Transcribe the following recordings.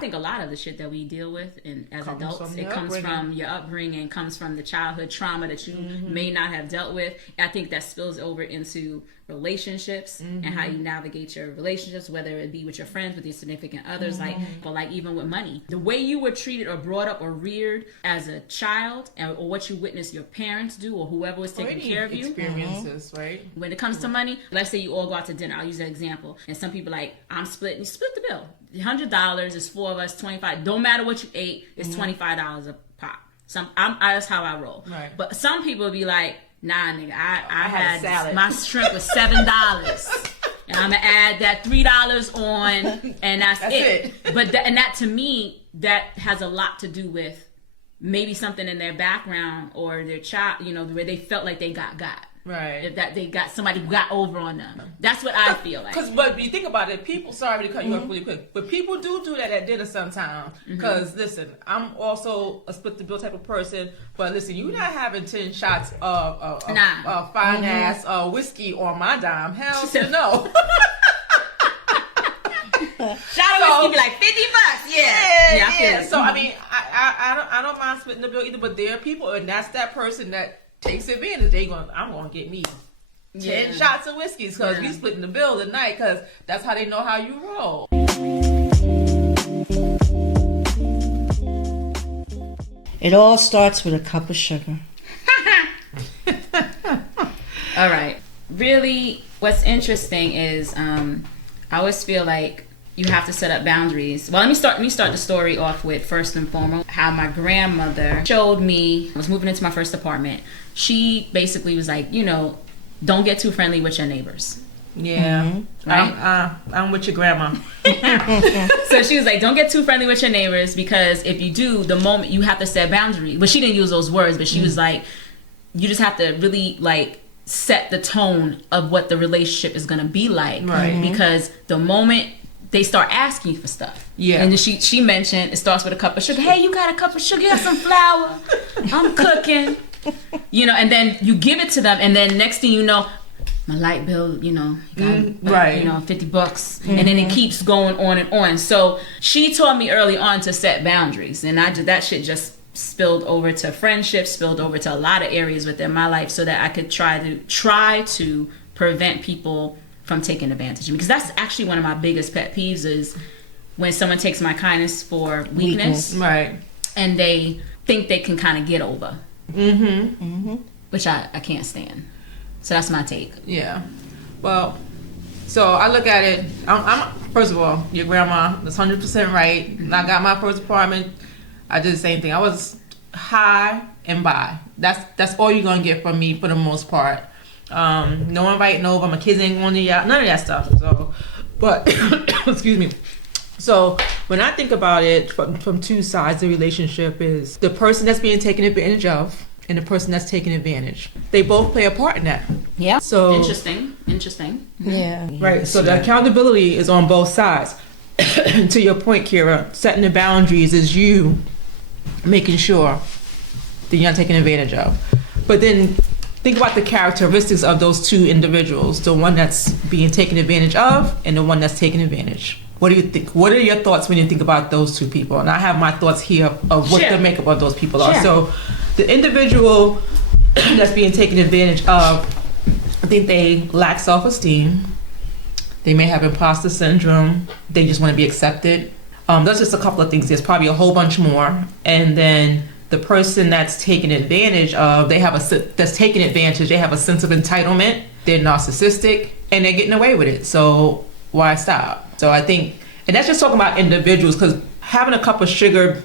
I think a lot of the shit that we deal with as adults, it comes from your upbringing, comes from the childhood trauma that you may not have dealt with. I think that spills over into relationships and how you navigate your relationships, whether it be with your friends, with your significant others, like even with money. The way you were treated or brought up or reared as a child, or what you witnessed your parents do, or whoever was taking care of you. Experiences, right? When it comes to money, let's say you all go out to dinner. I'll use that example. And some people like, I'm splitting. You split the bill. $100 is 4 of us, 25. Don't matter what you ate, it's $25 a pop. That's how I roll. Right. But some people would be like, nah, nigga, I had my shrimp was $7. And I'm gonna add that $3 on, and that's it. But that to me, that has a lot to do with maybe something in their background or their child, where they felt like they got. Right. If that they got somebody who got over on them. That's what I feel like. But you think about it, people, sorry to cut you off really quick, but people do that at dinner sometimes. Because, listen, I'm also a split the bill type of person, but listen, you're not having 10 shots of fine-ass whiskey on my dime. Hell no. Shot of whiskey be like $50. Yeah. So, I mean, I don't mind splitting the bill either, but there are people, and that's that person that takes advantage. I'm gonna get me 10 shots of whiskeys because we splitting the bill tonight, because that's how they know how you roll. It all starts with a cup of sugar. All right. Really, what's interesting is I always feel like you have to set up boundaries. Well, let me start the story off with, first and foremost, how my grandmother showed me. I was moving into my first apartment. She basically was like, don't get too friendly with your neighbors. Yeah. Right? I'm with your grandma. So she was like, don't get too friendly with your neighbors, because if you do, the moment you have to set boundaries. But she didn't use those words, but she was like, you just have to really set the tone of what the relationship is going to be like. Right. Because the moment they start asking you for stuff. Yeah. And then she mentioned, it starts with a cup of sugar. Hey, you got a cup of sugar? You got some flour? I'm cooking. And then you give it to them, and then next thing you know, my light bill, got $50. And then it keeps going on and on. So she taught me early on to set boundaries, and that shit just spilled over to friendships, spilled over to a lot of areas within my life, so that I could try to prevent people from taking advantage of me. Because that's actually one of my biggest pet peeves, is when someone takes my kindness for weakness. Right. And they think they can kind of get over. Which I can't stand. So that's my take. Yeah. Well, so I look at it, I'm first of all, your grandma was 100% right. When I got my first apartment, I did the same thing. I was high and by. That's all you're gonna get from me for the most part. No inviting over. My kids ain't going to y'all. None of that stuff. So, but excuse me. So when I think about it from two sides, the relationship is the person that's being taken advantage of and the person that's taking advantage. They both play a part in that. Yeah. So interesting. Yeah. Right. So the accountability is on both sides. To your point, Kira, setting the boundaries is you making sure that you're not taken advantage of. But then think about the characteristics of those two individuals, the one that's being taken advantage of and the one that's taking advantage. What do you think? What are your thoughts when you think about those two people? And I have my thoughts here of what the makeup of those people are. So the individual that's being taken advantage of, I think they lack self-esteem. They may have imposter syndrome. They just want to be accepted. That's just a couple of things. There's probably a whole bunch more. And then the person that's taken advantage of, they have a sense of entitlement. They're narcissistic and they're getting away with it. So why stop? So I think, and that's just talking about individuals, because having a cup of sugar,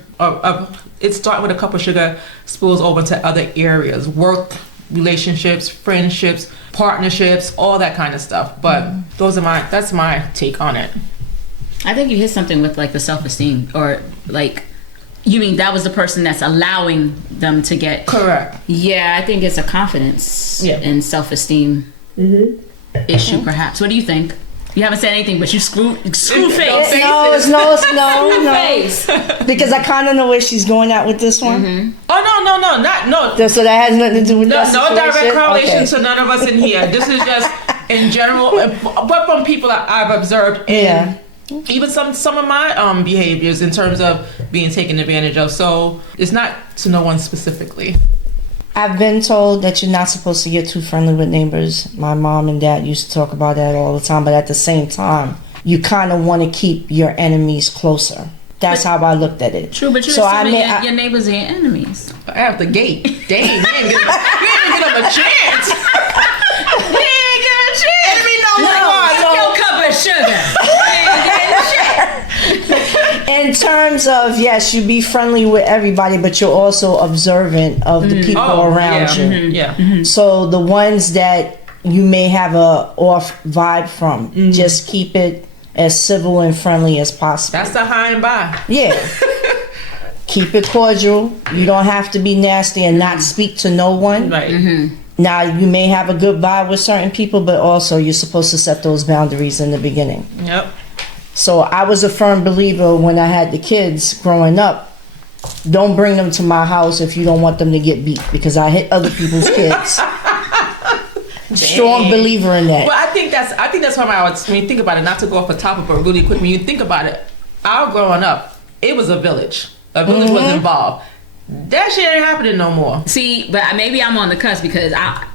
it starting with a cup of sugar spills over to other areas, work, relationships, friendships, partnerships, all that kind of stuff. But that's my take on it. I think you hit something with the self-esteem, or you mean that was the person that's allowing them to get... Correct. Yeah, I think it's a confidence and self-esteem issue, perhaps. What do you think? You haven't said anything, but you screw face. No. Face. Because I kind of know where she's going at with this one. Oh, no. So that has nothing to do with that No direct situation? correlation to none of us in here. This is just in general, but from people that I've observed in Even some of my behaviors in terms of being taken advantage of. So it's not to no one specifically. I've been told that you're not supposed to get too friendly with neighbors. My mom and dad used to talk about that all the time, but at the same time, you kind of want to keep your enemies closer. That's how I looked at it. True, but you're assuming your neighbors are your enemies. Out the gate. Dang, you didn't give them a chance. You didn't give them a chance. Enemy Your cup of sugar. In terms of, yes, you be friendly with everybody, but you're also observant of the people around you. Mm-hmm. Yeah. Mm-hmm. So the ones that you may have a off vibe from, just keep it as civil and friendly as possible. That's the high and by. Yeah. Keep it cordial. You don't have to be nasty and not speak to no one. Right. Mm-hmm. Now, you may have a good vibe with certain people, but also you're supposed to set those boundaries in the beginning. Yep. So I was a firm believer when I had the kids growing up. Don't bring them to my house if you don't want them to get beat, because I hit other people's kids. Strong believer in that. Well, I think that's why when you think about it, not to go off a topic, but really quick, when you think about it, our growing up, it was a village. A village was involved. That shit ain't happening no more. See, but maybe I'm on the cusp because I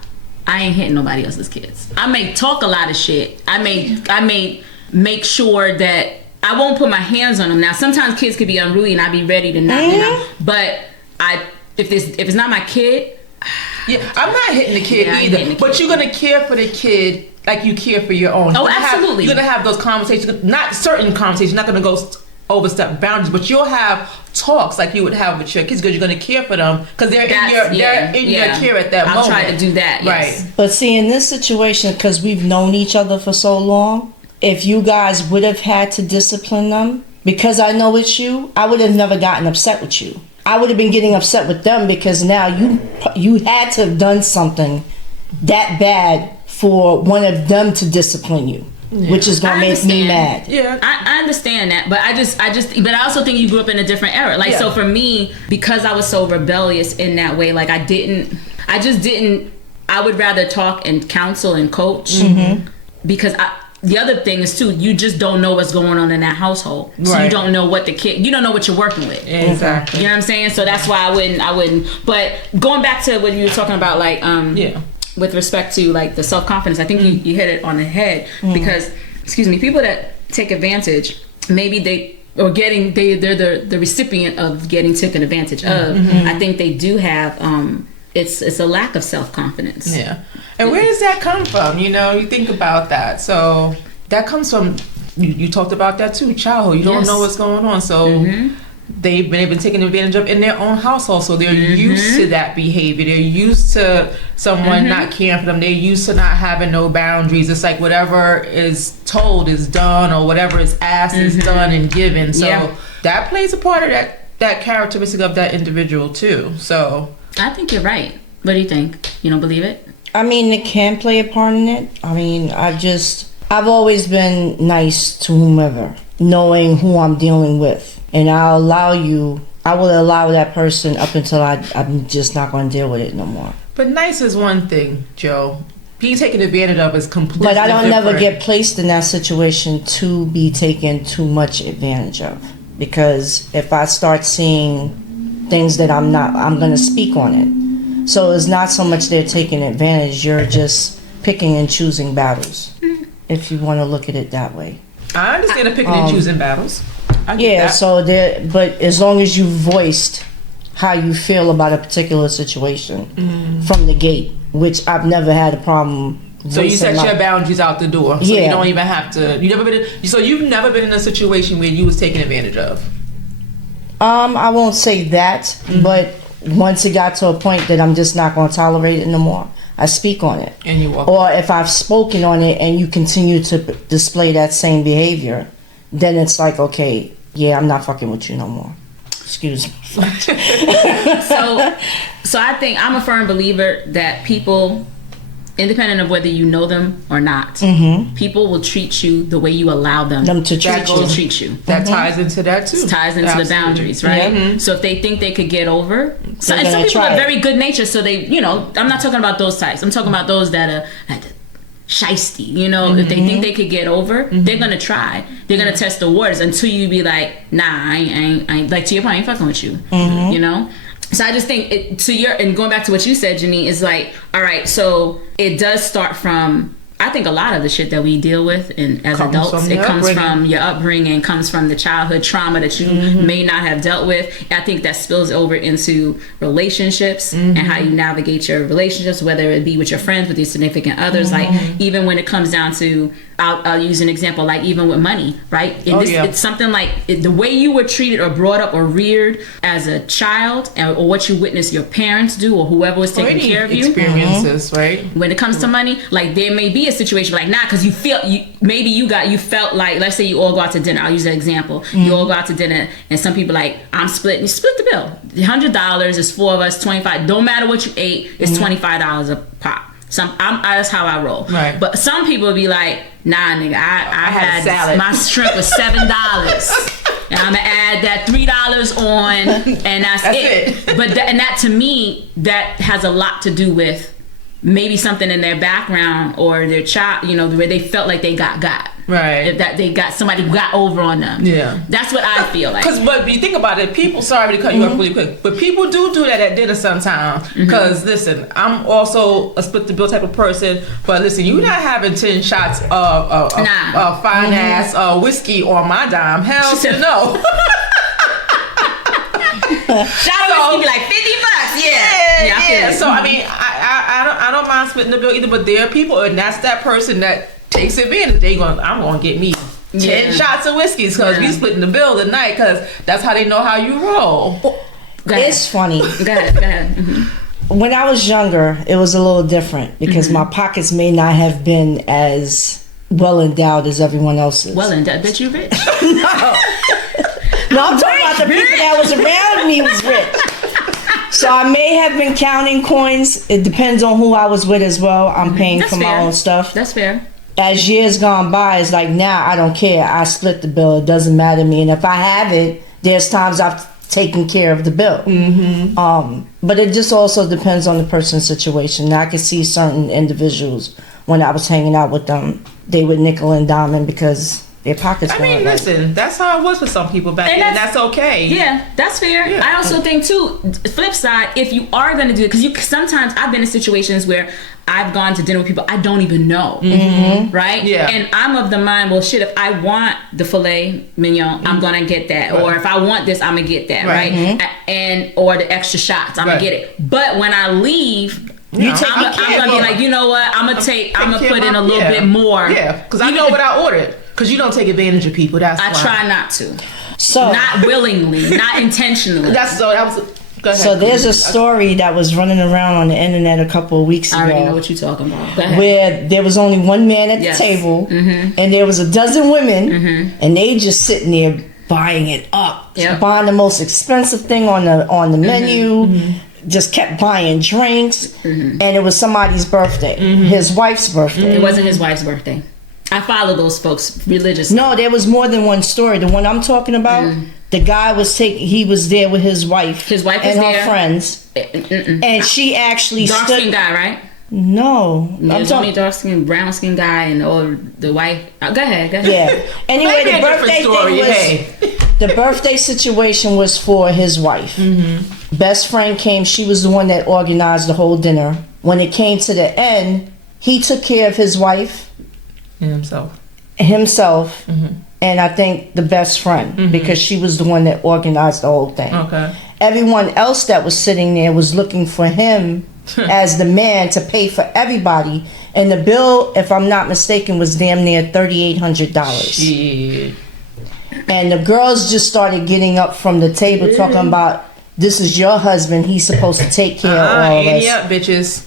ain't hitting nobody else's kids. I may talk a lot of shit. I may make sure that I won't put my hands on them. Now, sometimes kids could be unruly and I'd be ready to knock them out. But if it's not my kid, yeah, I'm not hitting the kid either. But you're gonna care for the kid like you care for your own. Oh, absolutely. You're gonna have those conversations. Not certain conversations. You're not gonna go overstep boundaries, but you'll have talks like you would have with your kids because you're gonna care for them because they're in your care at that moment. I'll try to do that. Yes. Right. But see, in this situation, because we've known each other for so long, if you guys would have had to discipline them, because I know it's you, I would have never gotten upset with you. I would have been getting upset with them because now you had to have done something that bad for one of them to discipline you, which is going to make me mad. Yeah, I understand that, but but I also think you grew up in a different era. Like, so for me, because I was so rebellious in that way, like I would rather talk and counsel and coach because the other thing is too, you just don't know what's going on in that household. So you don't know what you don't know what you're working with. Exactly. You know what I'm saying? So that's why I wouldn't. But going back to what you were talking about, like, with respect to like the self-confidence, I think you hit it on the head because, people that take advantage, maybe they're the recipient of getting taken advantage of. I think they do have, it's a lack of self-confidence. Yeah. And where does that come from? You know, you think about that. So that comes from, you talked about that too, childhood. You don't know what's going on. So they've been taken advantage of in their own household. So they're used to that behavior. They're used to someone not caring for them. They're used to not having no boundaries. It's like whatever is told is done, or whatever is asked is done and given. So that plays a part of that characteristic of that individual too. So I think you're right. What do you think? You don't believe it? I mean, it can play a part in it. I mean, I've always been nice to whomever, knowing who I'm dealing with. And I will allow that person up until I'm just not going to deal with it no more. But nice is one thing, Joe. Being taken advantage of is completely different. But I don't never different. get placed in that situation to be taken too much advantage of. Because if I start seeing things that I'm going to speak on it. So it's not so much they're taking advantage, you're just picking and choosing battles, if you want to look at it that way. I understand the picking and choosing battles. I get that. So but as long as you voiced how you feel about a particular situation from the gate, which I've never had a problem. So you set your boundaries out the door. So you don't even have to. You've never been in a situation where you was taken advantage of. I won't say that, but once it got to a point that I'm just not going to tolerate it no more, I speak on it. And you walk or if I've spoken on it and you continue to display that same behavior, then it's like, okay, I'm not fucking with you no more. Excuse me. So I think I'm a firm believer that people, independent of whether you know them or not, people will treat you the way you allow them to treat you. That ties into that too. It ties into the boundaries, right? So if they think they could get over, and some people are very good natured, so they, I'm not talking about those types. I'm talking about those that are shiesty, you know, if they think they could get over, they're gonna try. They're gonna test the waters until you be like, nah, I ain't like, to your point, I ain't fucking with you, you know. So I just think and going back to what you said, Janine, is like, all right, so it does start from, I think a lot of the shit that we deal with as adults, it comes from your upbringing, comes from the childhood trauma that you may not have dealt with. I think that spills over into relationships and how you navigate your relationships, whether it be with your friends, with your significant others. Like, even when it comes down to, I'll use an example, like even with money, right? It's something like the way you were treated or brought up or reared as a child, or what you witnessed your parents do, or whoever was taking care of you. Experiences, right? When it comes to money, like there may be a situation like, nah, because you felt like, let's say you all go out to dinner. I'll use that example. You all go out to dinner, and some people like, I'm splitting. You split the bill. $100 is 4 of us. 25. Don't matter what you ate. It's $25 a pop. That's how I roll. Right. But some people would be like, nah, nigga, I had salad. My shrimp was $7. And I'm gonna add that $3 on, and that's it. But that to me, that has a lot to do with maybe something in their background or their child, you know, where they felt like they got. Right. That they got, somebody got over on them. Yeah. That's what I feel like. But you think about it, people, sorry to cut you off really quick, but people do that at dinner sometimes. Because listen, I'm also a split the bill type of person, but listen, you're not having 10 shots of fine ass whiskey on my dime. Hell no. Shot of whiskey be like $50. Yeah. So I mean, I don't mind splitting the bill either, but there are people, and that's that person that takes advantage. I'm gonna get me 10 shots of whiskeys because we splitting the bill tonight, because that's how they know how you roll. It's funny. Go ahead. When I was younger, it was a little different because my pockets may not have been as well endowed as everyone else's. Well endowed? Bet you rich. No, I'm talking about the people that was around me was rich. So I may have been counting coins. It depends on who I was with as well. I'm paying for my own stuff. That's fair. As years gone by, it's like, now I don't care. I split the bill. It doesn't matter to me. And if I have it, there's times I've taken care of the bill. But it just also depends on the person's situation. Now, I could see certain individuals, when I was hanging out with them, they would nickel and dime because their pockets weren't. I mean, listen, that's how it was for some people back then, and that's okay. Yeah, that's fair. Yeah. I also think too, flip side, if you are going to do it, because sometimes I've been in situations where I've gone to dinner with people I don't even know, right? Yeah. And I'm of the mind, well, shit, if I want the filet mignon, I'm gonna get that, or if I want this, I'm gonna get that, right? And or the extra shots, I'm gonna get it. But when I leave, I'm gonna be like, you know what? I'm gonna put in a little bit more. Yeah, because I know what I ordered. Because you don't take advantage of people. That's why. I try not to. So not willingly, not intentionally. Go ahead. So there's a story that was running around on the internet a couple of weeks ago. I already know what you're talking about. Go ahead. Where there was only one man at the table, and there was a dozen women, and they just sitting there buying it up, buying the most expensive thing on the menu. Just kept buying drinks, and it was somebody's birthday, his wife's birthday. It wasn't his wife's birthday. I follow those folks religiously. No, there was more than one story. The one I'm talking about, the guy he was there with his wife. His wife and was her friends. And she actually dark skin guy, right? No. There's only dark skin, brown skin guy, and the wife. Go ahead. Yeah. Anyway, the birthday thing was, the birthday situation was for his wife. Best friend came. She was the one that organized the whole dinner. When it came to the end, he took care of his wife. Himself, and I think the best friend, because she was the one that organized the whole thing. Okay. Everyone else that was sitting there was looking for him as the man to pay for everybody, and the bill, if I'm not mistaken, was damn near $3,800. And the girls just started getting up from the table talking about, this is your husband, he's supposed to take care of all of us. Up, bitches.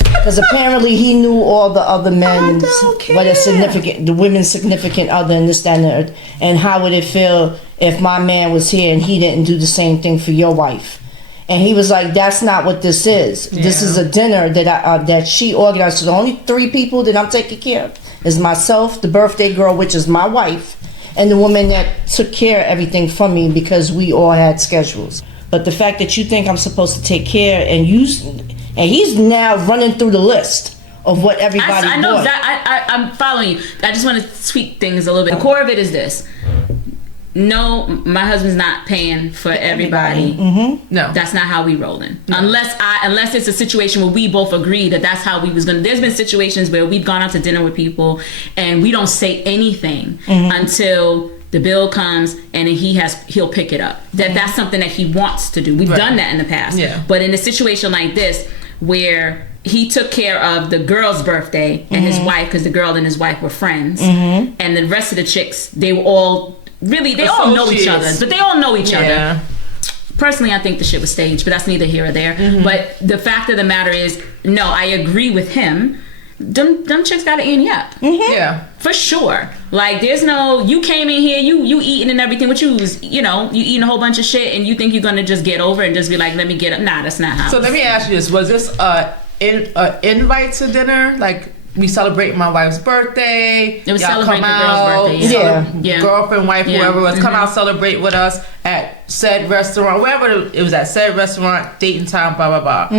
Because apparently he knew all the other men, the women's significant other, and this, that, and the other. And how would it feel if my man was here and he didn't do the same thing for your wife? And he was like, "That's not what this is. Yeah. This is a dinner that she organized. So the only 3 people that I'm taking care of is myself, the birthday girl, which is my wife, and the woman that took care of everything from me because we all had schedules. But the fact that you think I'm supposed to take care and he's now running through the list of what everybody I know bought. I'm following you. I just want to tweak things a little bit. The core of it is this. No, my husband's not paying for everybody. No, that's not how we rolling. No. Unless it's a situation where we both agree that that's how we was gonna. There's been situations where we've gone out to dinner with people and we don't say anything until the bill comes and then he'll pick it up. That's something that he wants to do. We've done that in the past. Yeah. But in a situation like this where he took care of the girl's birthday and his wife, because the girl and his wife were friends, and the rest of the chicks, they were all really, they all know each other, but they all know each other. Personally, I think the shit was staged, but that's neither here or there. But the fact of the matter is, no, I agree with him. Them chicks gotta ante up. Yeah, for sure. Like, there's no, you came in here, you eating and everything. What you eating a whole bunch of shit, and you think you're gonna just get over and just be like, let me get up. Nah, that's not how. So let me ask you this: was this invite to dinner? Like, we celebrate my wife's birthday. It was celebrating the girl's birthday. Yeah. Girlfriend, wife, whoever was, come out, celebrate with us at said restaurant, wherever it was at said restaurant, date and time, blah, blah, blah.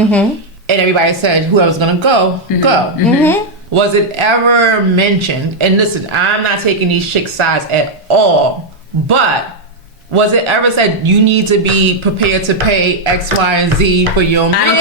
And everybody said whoever's gonna go, go. Was it ever mentioned? And listen, I'm not taking these chicks' sides at all, but was it ever said you need to be prepared to pay X, Y, and Z for your meal? I don't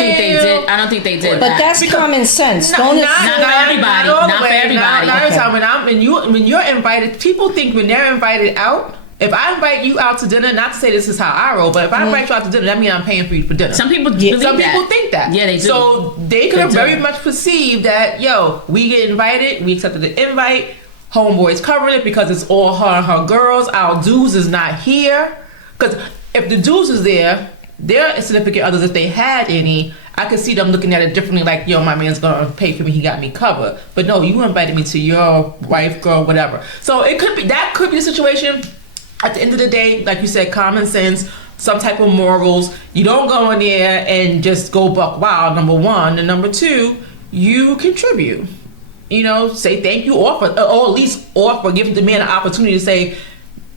think they did. But that's common sense. Not for everybody. Not for everybody. Not every time. When you're invited, people think when they're invited out. If I invite you out to dinner, not to say this is how I roll, but if I invite you out to dinner, that means I'm paying for you for dinner. Some people people think that. Yeah, they do. So they could have very much perceived that, we get invited, we accepted the invite. Homeboy's covering it because it's all her and her girls. Our dudes is not here. Because if the dudes is there, their significant others, if they had any, I could see them looking at it differently, like, my man's gonna pay for me, he got me covered. But no, you invited me to your wife, girl, whatever. So that could be a situation. At the end of the day, like you said, common sense, some type of morals. You don't go in there and just go buck wild, number one. And number two, you contribute. Say thank you, or at least offer, give the man an opportunity to say,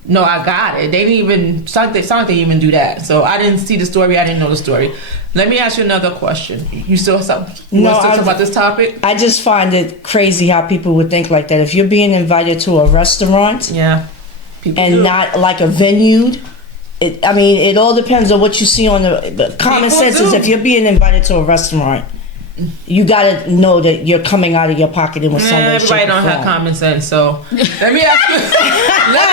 no, I got it. They didn't even, sound like they didn't even do that. So I didn't see the story, I didn't know the story. Let me ask you another question. You still have something? Talk about this topic? I just find it crazy how people would think like that. If you're being invited to a restaurant, not like a venue, it all depends on what you see on the common sense is if you're being invited to a restaurant, you gotta know that you're coming out of your pocket and with some way, everybody don't have common sense, so let me ask you. Let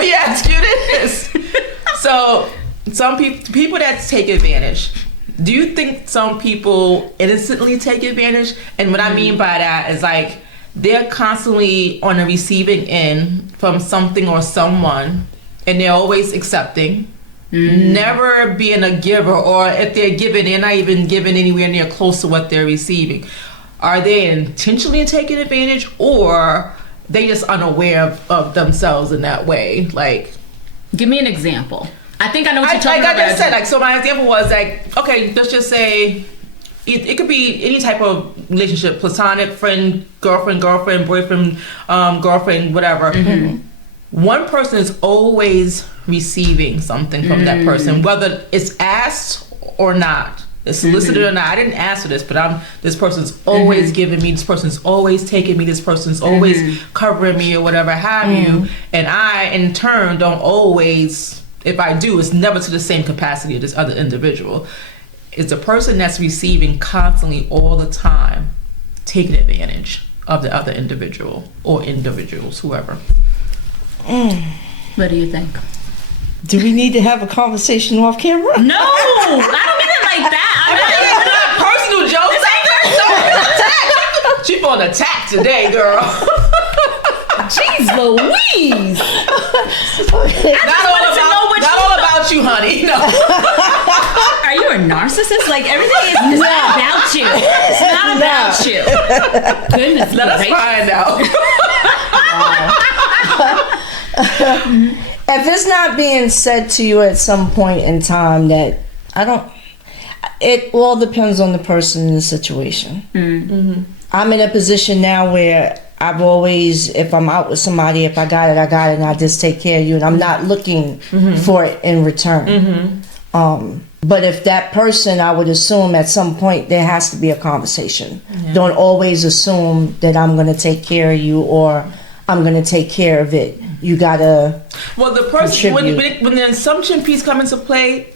me ask you this. So, some people that take advantage. Do you think some people innocently take advantage? And what I mean by that is like they're constantly on the receiving end from something or someone, and they're always accepting. Never being a giver, or if they're giving, they're not even giving anywhere near close to what they're receiving. Are they intentionally taking advantage, or they just unaware of themselves in that way? Like, give me an example. I think I know what you're talking about. Like I just said, so my example was like, okay, let's just say it could be any type of relationship, platonic, friend, girlfriend, boyfriend, girlfriend, whatever. One person is always receiving something from that person, whether it's asked or not, it's solicited or not. I didn't ask for this, but this person's always giving me, this person's always taking me, this person's always covering me or whatever have you. And I, in turn, don't always, if I do, it's never to the same capacity of this other individual. It's a person that's receiving constantly all the time, taking advantage of the other individual or individuals, whoever. What do you think? Do we need to have a conversation off camera? No, I don't mean it like that. Personal jokes. She's on attack today, girl. Jeez Louise. Not all about you, honey. No. Are you a narcissist? Like, everything is not about you. It's not about you. Goodness, let us find out. If it's not being said to you at some point in time that it all depends on the person and the situation. I'm in a position now where I've always, if I'm out with somebody, if I got it, and I just take care of you, and I'm not looking for it in return. But if that person, I would assume at some point there has to be a conversation. Yeah. Don't always assume that I'm going to take care of you or I'm going to take care of it. You gotta. Well, the person when the assumption piece come into play,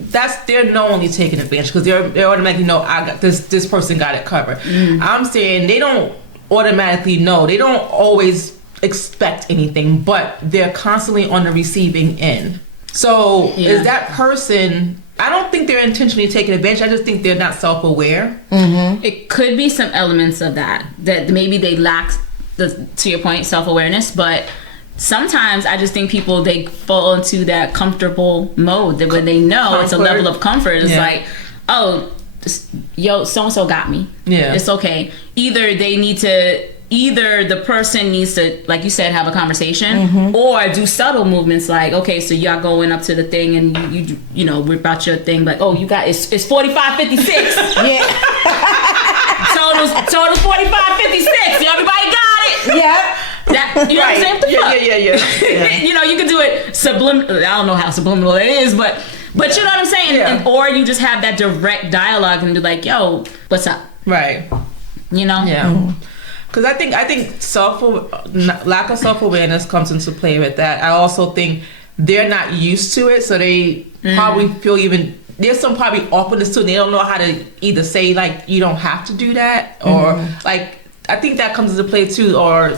they're knowingly taking advantage because they're automatically know I got this person got it covered. I'm saying they don't automatically know. They don't always expect anything, but they're constantly on the receiving end. So is that person? I don't think they're intentionally taking advantage. I just think they're not self-aware. It could be some elements of that maybe they lack to your point, self-awareness, but sometimes I just think people, they fall into that comfortable mode that when they know it's a level of comfort, it's like, oh, yo, so-and-so got me. Yeah. It's okay. Either the person needs to, like you said, have a conversation or do subtle movements like, okay, so y'all going up to the thing and you know, whip out your thing like, oh, you got, it's 45-56. Yeah. Total's 45-56. Everybody got it. Yeah. That, you know what I'm saying? Yeah. You know, you can do it subliminal. I don't know how subliminal it is, but you know what I'm saying? Yeah. Or you just have that direct dialogue and be like, yo, what's up? Right. You know? Yeah. Because I think lack of self-awareness comes into play with that. I also think they're not used to it, so they probably feel there's some probably awkwardness too. They don't know how to either say like you don't have to do that, or like I think that comes into play too, or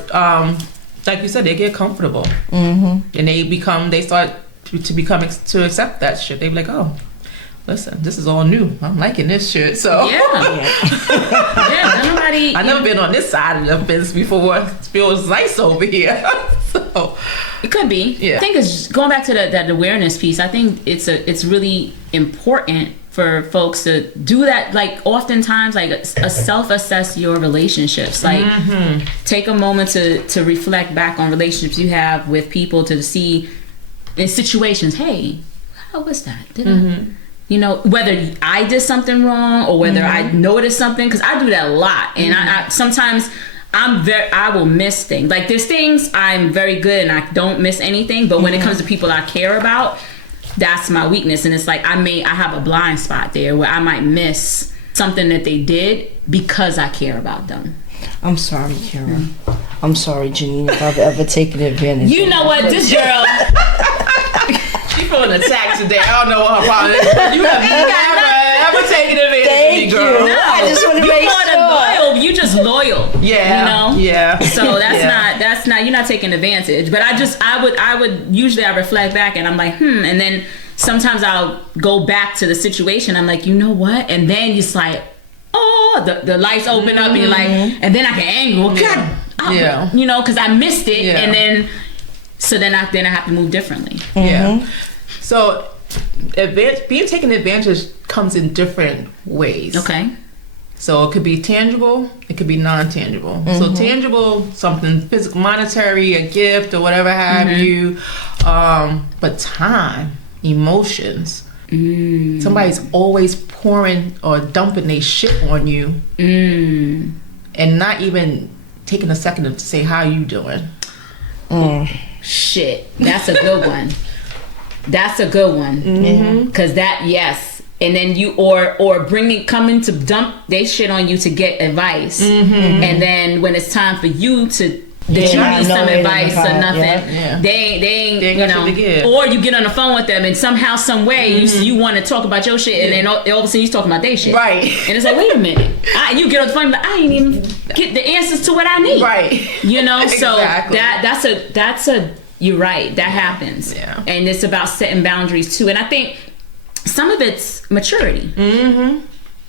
like you said, they get comfortable and they start to accept that shit. They be like, oh, listen, this is all new. I'm liking this shit. So I've never been on this side of the fence before. It feels nice over here. So it could be. Yeah. I think it's going back to that awareness piece. I think it's really important for folks to do that. Like oftentimes, like self-assess your relationships. Like take a moment to reflect back on relationships you have with people, to see in situations. Hey, how was that? Did I? You know, whether I did something wrong or whether I noticed something, because I do that a lot, and I sometimes I will miss things. Like there's things I'm very good and I don't miss anything, but when it comes to people I care about, that's my weakness. And it's like I have a blind spot there where I might miss something that they did because I care about them. I'm sorry, Kara. I'm sorry, Janine, if I've ever taken advantage. You know what, this girl. She feeling attacked today. I don't know what her problem is. You have never taken advantage of me, girl. No, I just want to make sure. You just loyal. Yeah. You know? Yeah. So that's not you're not taking advantage. But I would usually I reflect back and I'm like, and then sometimes I'll go back to the situation. I'm like, you know what? And then it's like, oh, the lights open up and you're like, and then I get angry. Well, God, you know, because I missed it, and then. So then I have to move differently. Yeah. So being taken advantage comes in different ways. Okay. So it could be tangible, it could be non-tangible. So tangible, something physical, monetary, a gift or whatever have you. But time, emotions. Somebody's always pouring or dumping their shit on you. And not even taking a second to say, how you doing? Shit, that's a good one. That's a good one. Because that, yes. And then you or coming to dump they shit on you to get advice, and then when it's time for you to you need some advice or nothing, they ain't you know. Or you get on the phone with them and somehow, some way you want to talk about your shit, and then all of a sudden you're talking about their shit, right? And it's like, wait a minute, you get on the phone, but I ain't even get the answers to what I need, right? You know, exactly. So that's a you're right, that happens, and it's about setting boundaries too. And I think some of it's maturity,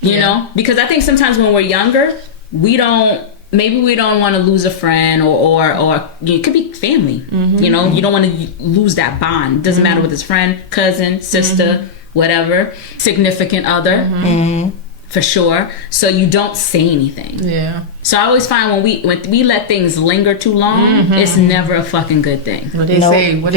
you know, because I think sometimes when we're younger, we don't want to lose a friend or it could be family, you know, you don't want to lose that bond. Doesn't matter with his friend, cousin, sister, whatever, significant other, for sure. So you don't say anything. Yeah. So I always find when we let things linger too long, it's never a fucking good thing. What they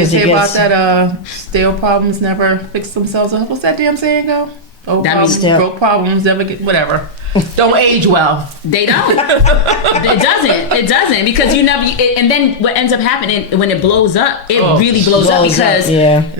say about that? Stale problems never fix themselves up. What's that damn saying go? Broke problems never get whatever. don't age well. They don't. It doesn't because you never. And then what ends up happening when it blows up, it really blows up because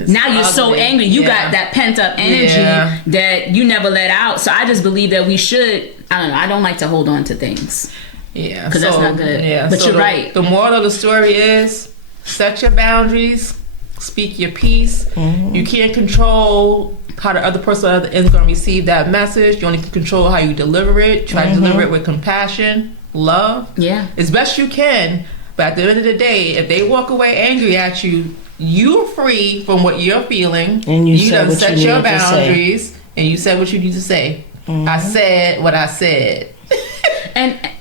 now you're so angry. You got that pent up energy that you never let out. So I just believe that we should. I don't know. I don't like to hold on to things. Yeah, because that's not good. Yeah, but so you're right. The moral of the story is set your boundaries, speak your piece. Mm-hmm. You can't control how the other person at the end is going to receive that message. You only can control how you deliver it. Try to deliver it with compassion, love. Yeah, as best you can. But at the end of the day, if they walk away angry at you, you're free from what you're feeling. And you done set your boundaries, and you said what you need to say. Mm-hmm. I said what I said.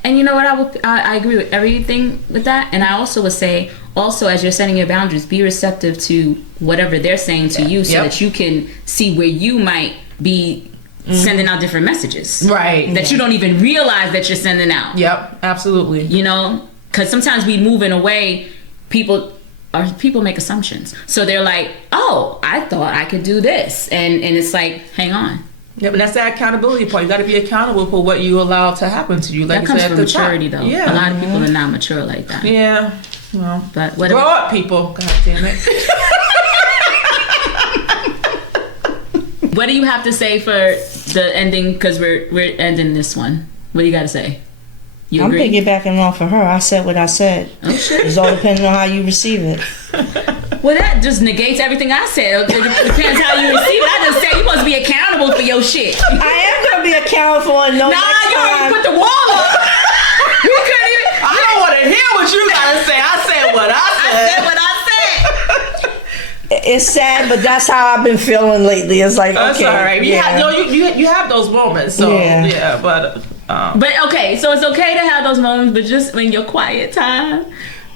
And you know what, I agree with everything with that. And I also would say, also as you're setting your boundaries, be receptive to whatever they're saying to you, so that you can see where you might be sending out different messages, right? That you don't even realize that you're sending out. Yep, absolutely. You know, because sometimes we move in a way people make assumptions, so they're like, oh, I thought I could do this, and it's like, hang on. Yeah, but that's that accountability part. You got to be accountable for what you allow to happen to you. Like that comes from maturity, though. Yeah, a lot of people are not mature like that. Yeah, well, but whatever. Grow up, people. God damn it. What do you have to say for the ending? Because we're ending this one. What do you got to say? I'm piggybacking off of her. I said what I said. Oh shit! It's all depending on how you receive it. Well, that just negates everything I said. It depends how you receive it. I just said you must be accountable for your shit. I am gonna be accountable for no. Nah, you already put the wall up. You couldn't even. I don't want to hear what you gotta say. I said what I said. I said what I said. It's sad, but that's how I've been feeling lately. It's like, that's okay, all right. You have those moments. So yeah, but. But okay, so it's okay to have those moments, but just in your quiet time,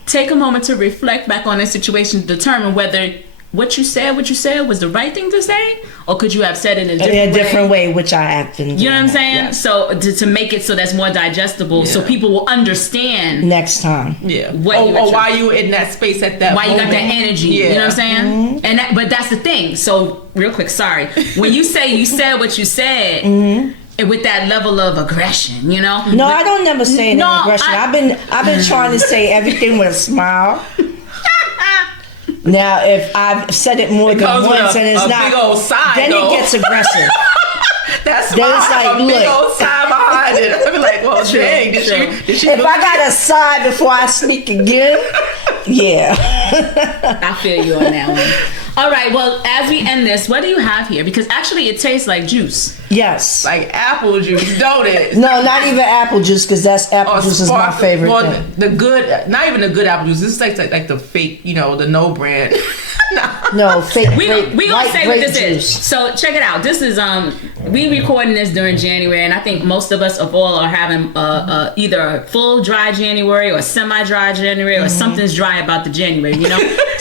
take a moment to reflect back on that situation, determine whether what you said was the right thing to say, or could you have said it in a different way, which I acted. You know what I'm saying? Yeah. So to make it so that's more digestible, so people will understand next time. Yeah. Or why you were in that space at that. Why moment. You got that energy? Yeah. You know what I'm saying? Mm-hmm. But that's the thing. So real quick, sorry. When you say you said what you said. Mm-hmm. With that level of aggression, you know? No, I don't never say aggression. I've been trying to say everything with a smile. Now, if I've said it more than once and it's not, big old sigh, then it gets aggressive. That's then it's like, a big old sigh behind it. I'll be like, well, dang, did she? If I got a sigh before I speak again, yeah. I feel you on that one. All right, well, as we end this, what do you have here? Because actually it tastes like juice. Yes. Like apple juice, don't it? No, not even apple juice, because apple juice is my favorite thing. The good, not even the good apple juice. This is like the fake, the no brand. No, fake we gonna say what this is. So check it out. This is we recording this during January, and I think most of us all are having either a full dry January or semi-dry January, or something's dry about the January,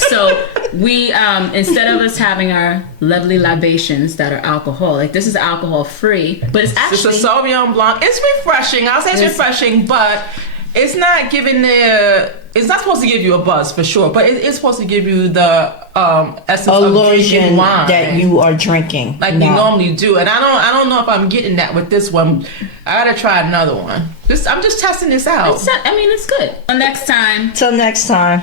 So we instead of us having our lovely libations that are alcoholic, this is alcohol free, but it's actually a Sauvignon Blanc. It's refreshing. I'll say it's refreshing, but it's not giving it's not supposed to give you a buzz for sure, but it's supposed to give you the essence of drinking wine that you are drinking like we normally do. And I don't know if I'm getting that with this one. I gotta try another one. I'm just testing this out. It's good. Till next time. Till next time.